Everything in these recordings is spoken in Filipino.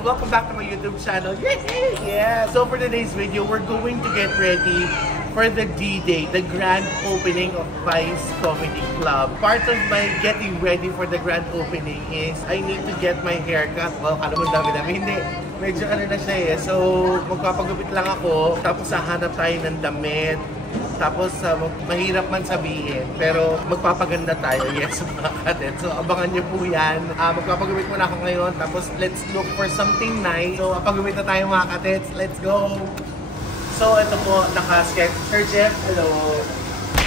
and welcome back to my YouTube channel. Yay! Yeah! So for today's video, we're going to get ready for the D-Day, the grand opening of Vice Comedy Club. Part of my getting ready for the grand opening is I need to get my haircut. Well, alam mo dami-dami. Hindi. Medyo ano na siya eh. So, magpapagupit lang ako. Tapos hahanap tayo ng damit. Tapos mahirap man sabihin, pero magpapaganda tayo, yes mga kadet. So abangan niyo po yan. Magpapagupit muna ako ngayon, tapos let's look for something nice. So pagupit na tayo mga kadet, let's go! So ito po, naka-sketch. Sir Jeff, hello!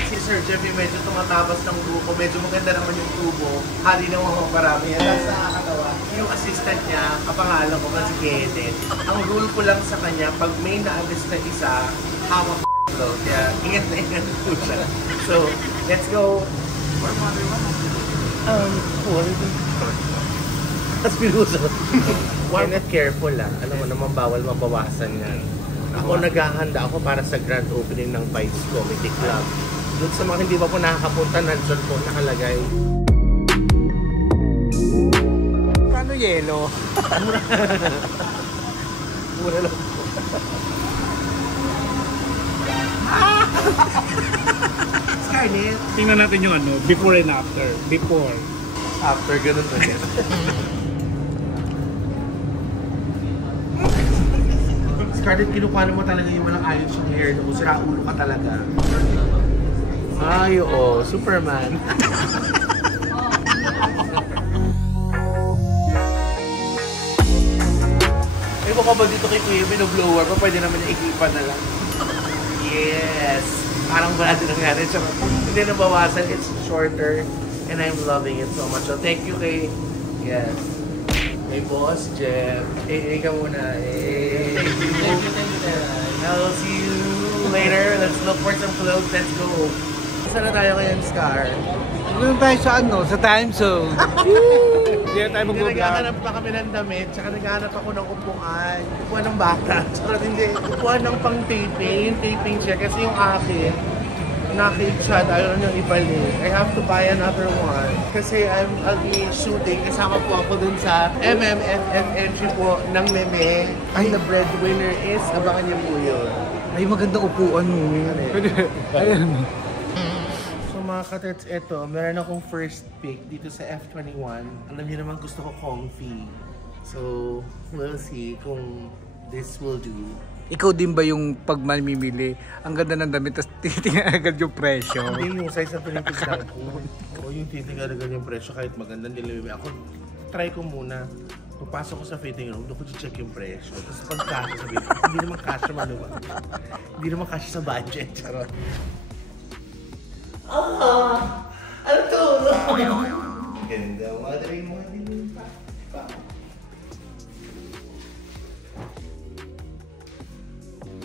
Si Sir Jeff yung medyo tumatabas ng buko, medyo maganda naman yung tubo. Hari ng mga marami yan. Tapos nakakatawa. Yung assistant niya, kapangalan ko nga si Kenneth. Ang rule ko lang sa kanya, pag may naalis na isa, hawak so, kaya ingat na ingat po siya. So, let's go! Where mother what? Tapos pinuso. Kenneth, careful lang. Alam mo naman, bawal mabawasan yan. Ako naghahanda ako para sa grand opening ng Vice Comedy Club. Doon sa mga hindi pa po nakakapunta, nandun po nakalagay. Paano yelo? Mura lang po. Scarlett. Tingnan natin yung ano, before and after. Before. After, ganun na yan. Scarlett, kinukuha mo talaga yung walang ayos yung hair. Kung sira ulo ka talaga. Ay, oo. Superman. Ay, baka ba dito kay Kuya binoblower pa? Pwede naman niya ikipan na lang. Yes! Parang wala din nangyari. Hindi nabawasan. It's shorter. And I'm loving it so much. So thank you kay... Yes. Kay Boss Jeff. Ikaw muna. Thank you. I'll see you later. Let's look for some clothes. Let's go. Saan na tayo ngayon, Scar? Ano tayo sa ano? Sa time zone. Hindi tayo mag-vlog. Naghahanap pa kami ng damit, tsaka naghahanap ako ng upuan. Upuan ng bata. Tsaka hindi, upuan ng pang-taping. Taping siya. Kasi yung akin, nakikshad, ayaw nyo ibalik. I have to buy another one. Kasi I'll be shooting. Kasama po ako dun sa MMFFNG po ng Meme. Ay, the breadwinner is, abangan niyo po yun. Ay, maganda upuan mo. Ayan. Mga katets, eto, meron akong first pick dito sa F21. Alam niyo naman gusto ko comfy. So, we'll see kung this will do. Ikaw din ba yung pag mamimili, ang ganda ng damit, tapos titingnan agad yung presyo? Hindi, yung size na pinipig lang ko. O yung titingnan agad yung presyo kahit magandang delivery. Ako, try ko muna. Pagpasok ko sa fitting room, doon ko check yung presyo. Tapos pagkasya sa fitting room, hindi naman kasya manuwa. Hindi naman kasya sa budget. Charot. Ano to? Ganda, madre mo din pa.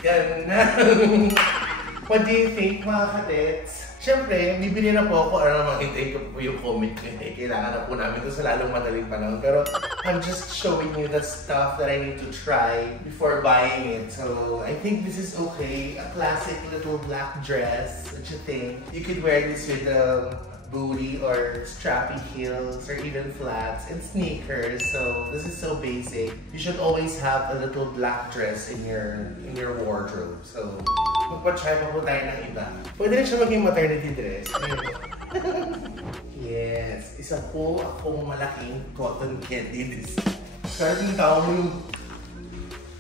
Ganda. What do you think, mga katets? Siyempre, bibili na po ako. Ano naman, hintay ko po yung comment ko. Kailangan na po namin ito sa lalong madaling panahon. Pero I'm just showing you the stuff that I need to try before buying it. So, I think this is okay. A classic little black dress. What you think? You could wear this with booty or strappy heels or even flats and sneakers. So, this is so basic. You should always have a little black dress in your wardrobe. So, magpa-try pa po tayo ng iba. Pwede rin siya maging maternity dress. Yes. Isa po akong malaking cotton candy. Kahit yung tao mo yung...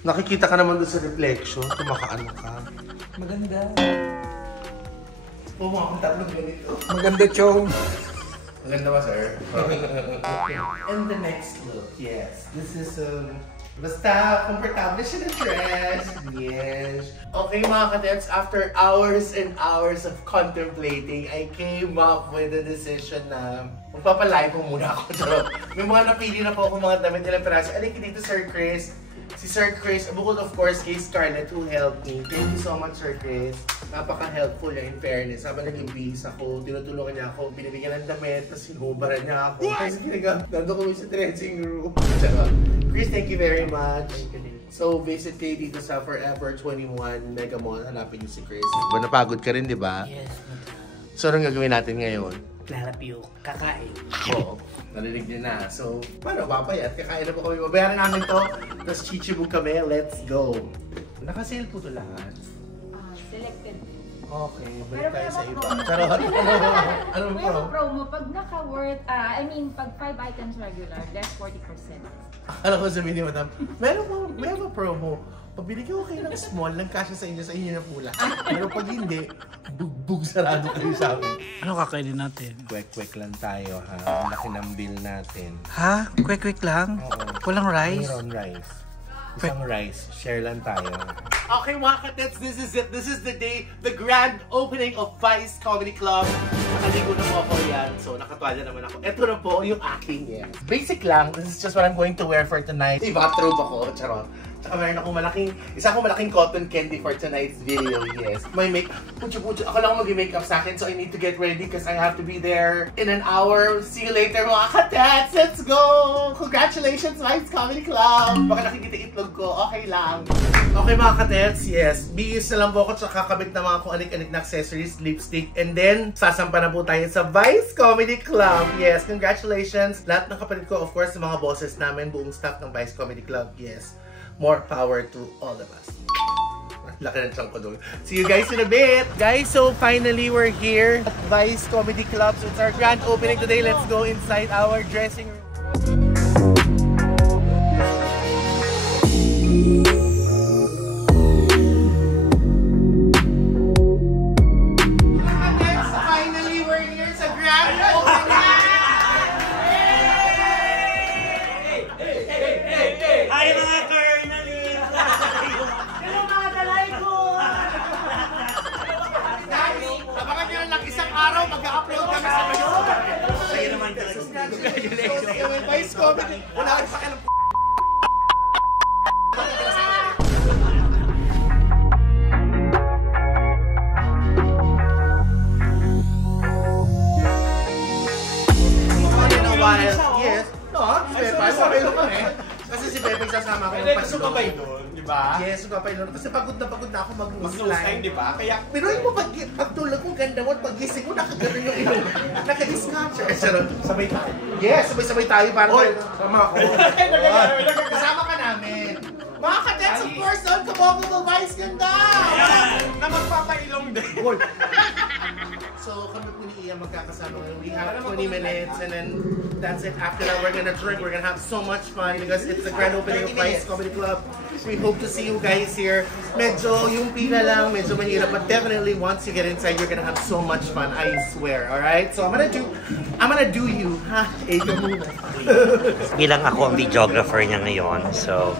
Nakikita ka naman doon sa reflection. Kumakaano ka. Maganda. Oo, mga tatlong ganito. Maganda, Chong. Maganda ba, sir? And the next look, yes. This is basta, komportable siya na dress. Yes. Okay mga kadets, after hours and hours of contemplating, I came up with a decision na magpapalive po muna ako. May mga napili na po ako mga damit nila peraso. Alin dito, Sir Chris. Si Sir Chris, bukod of course kay Scarlett who helped me. Thank you so much, Sir Chris. Napaka-helpful niya in fairness. Habang nag-ibis ako, tinutulungan niya ako, binibigyan ng damit, tapos sinubaran niya ako. Kasi nandun kami sa dressing room. Chris, thank you very much. So, visit kayo dito sa Forever 21 Mega Mall. Hanapin niyo si Chris. Ba, napagod ka rin, di ba? Yes, So, anong gagawin natin ngayon? Clarapio, kakain. Oo. Narinig niyo na. So, paano papayat? Kakain na po kami. Babayaran namin to. Tapos chichibog kami, let's go. Naka-sale po to lahat. Selected. Okay, Pero balik tayo sa iba. promo. Charot. Anong Pero promo? promo, pag naka-worth, pag 5 items regular, less 40%. Alam ko sabihin ni Madam, may have a promo. Pabili kayo ng small, lang kasya sa inyo na pula. Pero pag hindi, bugbog sarado kayo sa amin. Ano kakainin natin? Kwek-kwek lang tayo ha. Ang laki ng bill natin. Ha? Quick lang? Oo. Walang rice? Mayroon rice. Isang rice, share lang tayo. Okay mga katets, this is it. This is the day, the grand opening of Vice Comedy Club. Nakaligo na po ako yan, so nakatwala naman ako. Ito na po yung aking, yes. Basic lang, this is just what I'm going to wear for tonight. Bathrobe ako, charot. Tsaka meron akong isa akong malaking cotton candy for tonight's video, yes. My pucho. Ako lang mag-makeup sa akin, so I need to get ready because I have to be there in an hour. See you later mga katets, let's go! Congratulations, Vice Comedy Club! Baka nakikita itlog ko, okay lang. Okay mga katets, yes. Bihis na lang po ako, tsaka kakabit na mga kung anik-anik na accessories, lipstick, and then sasampa na po tayo sa Vice Comedy Club. Yes, congratulations! Lahat ng kapatid ko, of course, sa mga bosses namin, buong staff ng Vice Comedy Club, yes. More power to all of us. Laki ng chunk ko doon. See you guys in a bit! Guys, so finally we're here at Vice Comedy Club. So it's our grand opening today. Let's go inside our dressing room. Finally we're here sa grand opening! Ay, mga Colonelin! Hello, mga dalay ko! Guys, abangan nyo lang isang araw, mag-upload kami sa Facebook. Sa'yo naman talaga. Congratulations! Vice Comedy! Wala ka pa alam. Yes. No, si Pepe. Okay lang kami. Kasi si Pepe sasama ko ng paslo. Gusto ka ba yun? Di ba? Yes, sumabay nun. Kasi pagod na ako Mag-nose time, mag-slime. di ba? Kaya, Pero yung pagtulog mo, ganda mo, at pag-gising mo, nakagano'n yung ilong. Naka-scotcher. sabay tayo. Yes, sabay-sabay tayo para Oy, sama ako. Kasama ka namin. Mga kadets, of course, doon, kabogable Vice ganda! Na magpapailong din. So, kami po ni Ian magkakasama ngayon. We have 20 minutes and then that's it. After that, we're gonna drink. We're gonna have so much fun because it's the grand opening of Vice Comedy Club. We hope to see you guys here. Medyo yung pila lang, medyo mahirap. But definitely, once you get inside, you're gonna have so much fun. I swear. Alright? So, I'm gonna do you. Ha? Ito muna. Bilang ako ang videographer niya ngayon, so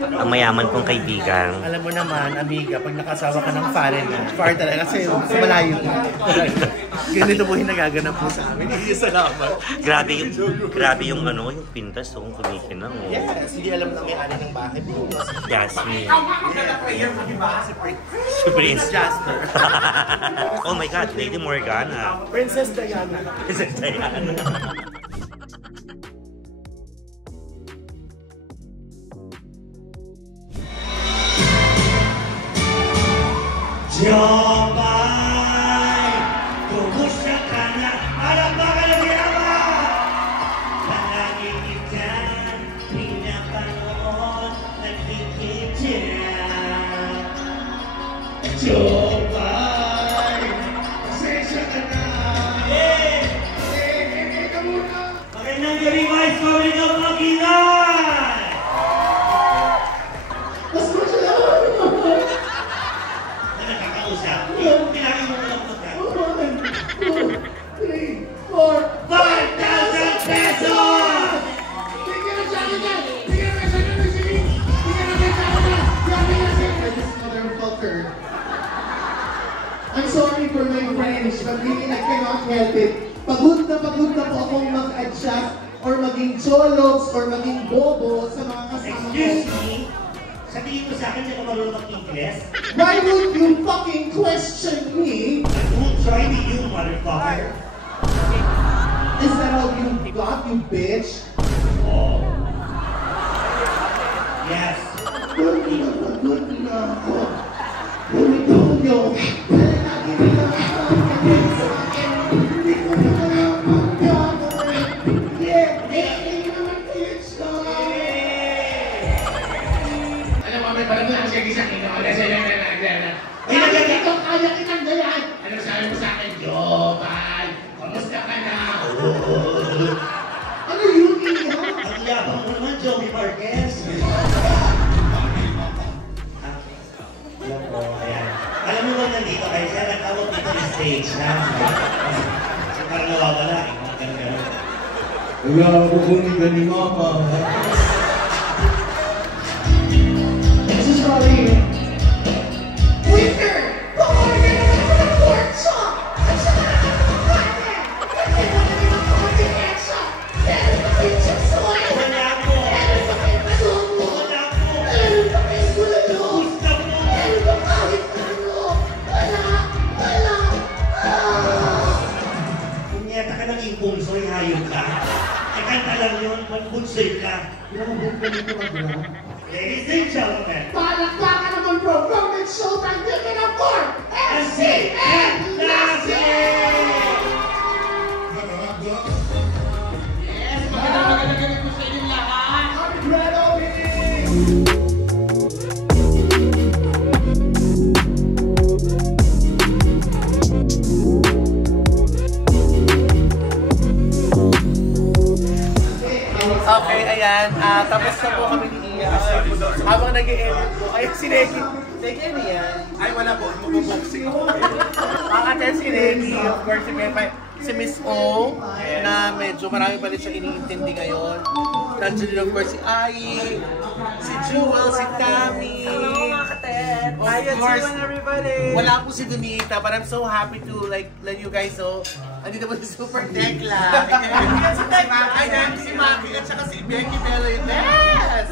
ang mayaman kong kaibigan. Alam mo naman, amiga, pag nakasawa ka ng foreigner, far talaga kasi sa malayo. Ganito po yung nagaganap po sa amin. Salamat. Grabe yung ano, yung pintas kung kumikinang. Oh. Yes, hindi alam na may-ari ng bahay. Jasmine. Si Prince. Jasper. Oh my God, Lady Morgana. Princess Diana. Princess Diana. Jomay! Kumusta ka na? Alam ba kayo ginama? Palagi kitang pinapanood, nakikityan. Jomay! Pasensya ka na! Hey! Hey ka muna! Magandang gabi, Vice Comedy Club Makilan! Yung kailangan mo lang po ka. 1, 2, 3, 4, 5,000 pesos! Bigyan na siya agad! Bigyan na siya agad! Bigyan na siya agad! Grabe na siya! This motherfucker. I'm sorry for my French, but really I cannot help it. Pagod na po akong mag-adjust or maging cholos or maging bobo sa mga kasama ko. Excuse me? Sabihin mo sa akin na ka marunong mag-Ingles? Why would you fucking question me? Who tried you, motherfucker? Is that all you got, you bitch? Oh. Yes. Good na ako. Umitonyo. Lagi nila nakakagin sa akin. Hindi ko na makapagkagawin. Yeah, naman bitch na. may pala sige sa akin. Ay, nagagito, kaya kitang dayan. Ano sabi mo sa akin? Jobay, kamusta ka na? Ano yun, Iya? Ang yabang mo naman, Joey Marquez. Alam ko, ayan. Alam mo ba nandito kayo? Kaya nagtawag dito yung stage na. Parang nawawala eh. Ganun. Wala ako kung ni Mama. So sorry. Winter! Pumorder naman ako ng pork chop! At saka nakakapate! Kasi wala naman ako ng extra! Meron pa kayo chapsoy! Wala ko! Meron pa kayo adobo! Wala ko! Meron pa kayo bulalo! Gusto mo! Meron pa kahit ano! Wala! Punyeta ka ng impulso, ihayog ka. Ay, kanta lang yun, magbunsoy ka. Ladies and gentlemen, Palakpakan naman program ng Showtime Taking Up for MCM Lassie! Yes! Magandang gabi po sa inyong lahat! Happy grand opening! Okay, ayan. Tapos na po kami ni Iya. Habang nag-i-edit po. Ayun si Neki. Neki, ano yan? Ay, wala po. Mabuboxing ako. Ate si Neki, of course, si Miss O, na medyo marami pa rin siya iniintindi ngayon. Nandiyan din, of course, si Ai, si Jewel, si Tammy. Hello, mga katet. Of course, everybody. Wala po si Donita, but I'm so happy to let you guys know. Andito po si Super Tekla. Yan si Tekla. Ayan, si Maki at saka si Becky Bella. Yes!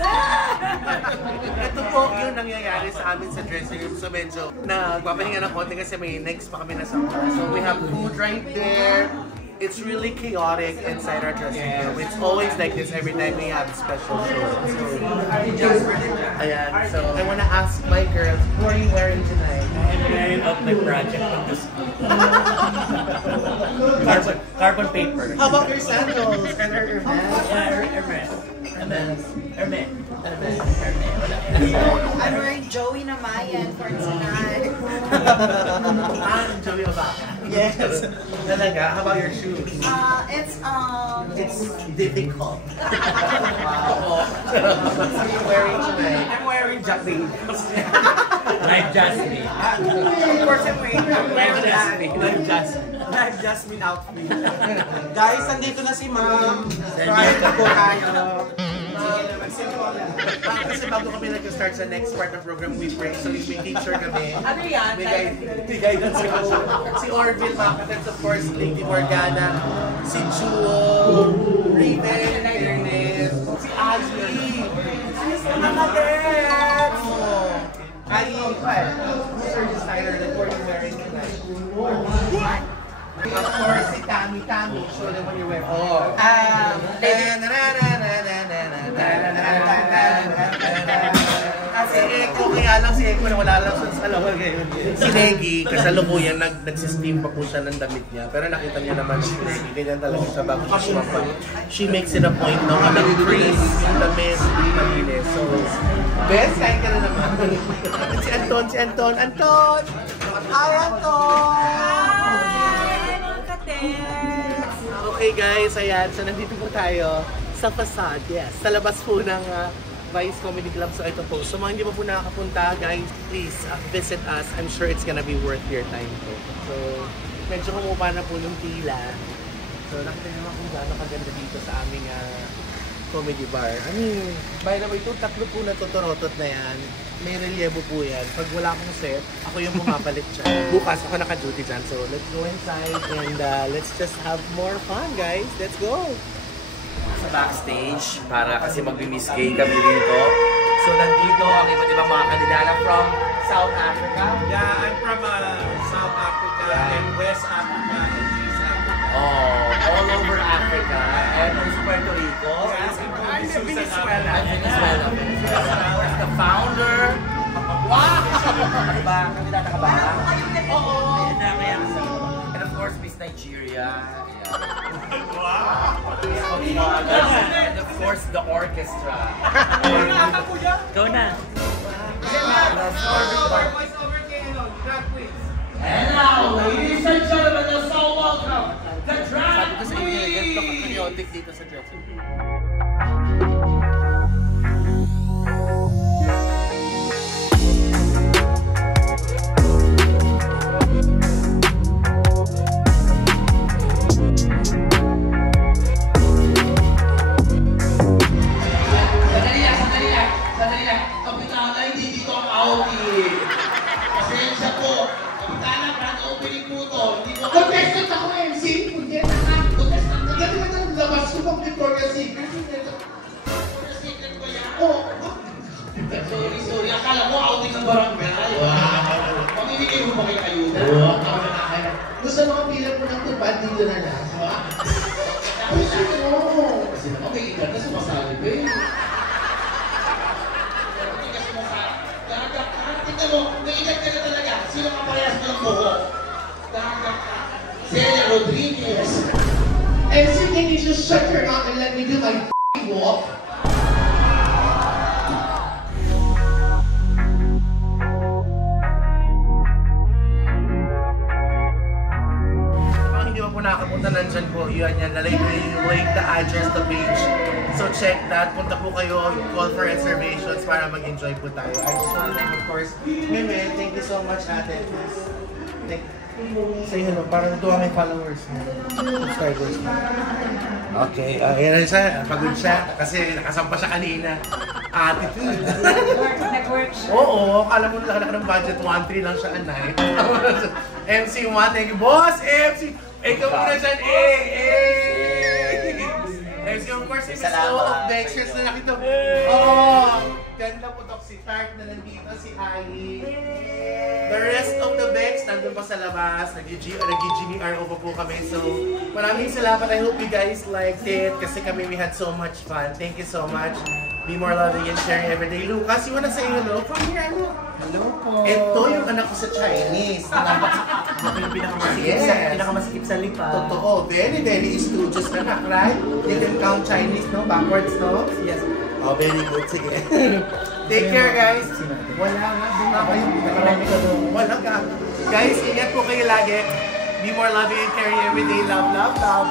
Ito po yung nangyayari sa amin sa dressing room. So medyo nagpapahinga ng konti kasi may next pa kami na sa class. So we have food right there. It's really chaotic inside our dressing room. It's always like this every time we have special shows. So, ayan, so I want to ask my girls, who are you wearing tonight? I'm wearing of my project from the school. Carbon paper. How about your sandals? Are there Hermes? Hermes. I'm wearing Joey Namayan for tonight. Joey Obaca. Yes. Talaga? How about your shoes? It's difficult. Wow. What are you wearing tonight? I'm wearing Jasmine. Like Jasmine. Of course I'm wearing like Jasmine. Like Jasmine. Like Jasmine outfit. Guys, nandito na si Ma'am. Try na po tayo. Kasi bago kami nag-start sa next part ng program, we pray. So may teacher kami. Ano yan? May guidance kami. Si Orville Macatens, of course, Lady Morgana, si Chuo, Raven, Ernest, si Aji, si mga Dets! Ay, who's your designer that what are you wearing tonight? Of course, si Tammy. Show them what you're wearing. Oh. Si Eko, kaya lang si Eko na wala lang sa lawal ngayon. Si Negi, kasalukuyan nagsisteam pa po siya ng damit niya. Pero nakita niya naman si Negi, ganyan talaga siya bago siya sumapag. She makes it a point no, kapag crease yung damit, hindi malinis. So, best, kain ka na naman. Si Anton. Anton! Hi, Anton! Okay guys, ayan. So nandito po tayo sa facade. Yes, sa labas po ng Vice Comedy Club. So ito po. So mga hindi pa po nakakapunta, guys, please visit us. I'm sure it's gonna be worth your time po. So medyo kumupa na po ng tila. So nakita nyo kung gaano kaganda dito sa aming comedy bar. I mean, by the way, itong tatlo po na totorotot na yan, may relievo po yan. Pag wala akong set, ako yung pumapalit dyan. Bukas ako naka-duty dyan. So let's go inside and let's just have more fun, guys. Let's go! Sa backstage, para kasi mag-miss gay kami dito. So nandito ang iba't ibang mga kandidata from South Africa. Yeah, I'm from South Africa and West Africa and East Africa. Oh, all over Africa. And from Puerto Rico. I'm from Venezuela. Venezuela. The founder. Wow! Diba? Kandidata ka ba? Oo. And of course, Miss Nigeria. Wow! And of course, the orchestra. Go na! Voice over kay drag queens. And now, ladies and gentlemen, you're so welcome. The drag queen. Chaotic dito sa dressing room. Sandali lang. Kapitana, hindi dito ang outing. Pasensya po. Kapitana, grand opening po to. Hindi mo... Contestant ako, MC. Hindi na nga. Contestant. Hindi na nga labas ko pang Victoria's Secret. Victoria's Secret ba yan? Oo. Sorry. Akala ko outing ng barangay. Pamimigay mo ba kayo ayuda? Oo. Gusto mga pila po ng tupad dito na lang. Gusto mo. Kasi naman may iba na sumasali ba eh. Tingnan mo, may edad ka na talaga. Sino ka parehas mo ng buhok? Celia Rodriguez. MC, can you just shut your mouth and let me do my walk? Hindi mo po nakapunta nandyan po, yan, nalay ko yung link, the address, the page. So check that, punta po kayo, call for reservations para mag-enjoy po tayo. I just want to thank, of course, Meme, thank you so much, ate. Say hello, para natuwa may followers mo, subscribers mo. Okay, yan na siya, pagod siya, kasi nakasampa siya kanina. Attitude. Nag-work siya. Oo, alam mo na ng budget, 1.3 lang siya a night. MC1, thank you. Boss, MC! Ikaw muna dyan, MC, of course, si Miss Lo of Dexter's na nakita. Ganda po si Tart na nandito, si Ali. The rest of the Bex, nandun pa sa labas. Nag-GBRO pa po kami. So, maraming salamat. I hope you guys liked it kasi kami, we had so much fun. Thank you so much. Be more loving and sharing everyday. Lucas, you wanna say hello from here? Hello po. Ito yung anak ko sa Chinese. Ako yung pinakamasikip sa lipa. Totoo. Very, very studious ka na, right? You can count Chinese, no? Backwards, no? Yes. Oh, very good. Sige. Take care, guys. Wala nga. Wala ka. Guys, ingat po kayo lagi. Be more loving and caring everyday. Love, love, love.